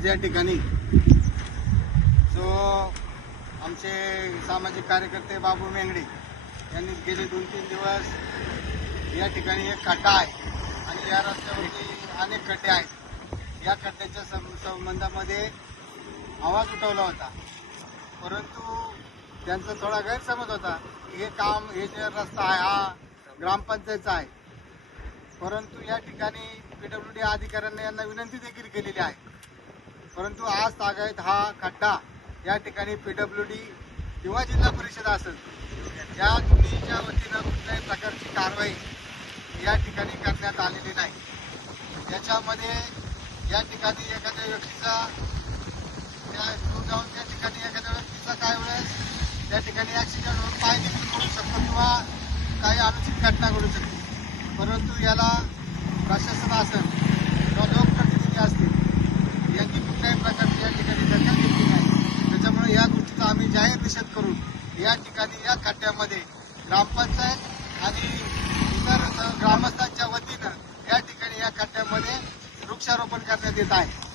आज या ठिकाणी जो आमचे सामाजिक कार्यकर्ते बाबू मेंगडे यांनी गेले 2-3 दिवस या ठिकाणी एक खड्डा आहे आणि या रस्त्यावरती अनेक खड्डे आहेत. या खड्ड्याच्या संबंधामध्ये आवाज उठवला होता, परंतु त्यांचा थोडा गैरसमज होता की हे जे रस्ता आहे हा ग्रामपंचायतचा आहे. परंतु या ठिकाणी PWD अधिकाऱ्यांनी यांना विनंती देखील केलेली आहे. परंतु आज तागायत हा खड्डा या ठिकाणी PWD किंवा जिल्हा परिषद असेल या दोन्हीच्या वतीनं कुठल्याही प्रकारची कारवाई या ठिकाणी करण्यात आलेली नाही. याच्यामध्ये या ठिकाणी एखाद्या व्यक्तीचा जाऊन त्या ठिकाणी एखाद्या व्यक्तीचा काय वेळेस त्या ठिकाणी ॲक्सिडेंट होऊन पाय देखील पडू शकतो किंवा काही अनुचित घटना घडू शकते. परंतु याला प्रशासन असेल किंवा लोकप्रतिनिधी असतील यांनी कुठल्याही प्रकारची या ठिकाणी दखल घेतली नाही. त्याच्यामुळे या गोष्टीचा आम्ही जाहीर निषेध करून या ठिकाणी या खड्ड्यामध्ये ग्रामपंचायत आणि इतर ग्रामस्थांच्या वतीनं या ठिकाणी या खड्ड्यामध्ये वृक्षारोपण करण्यात येत आहे.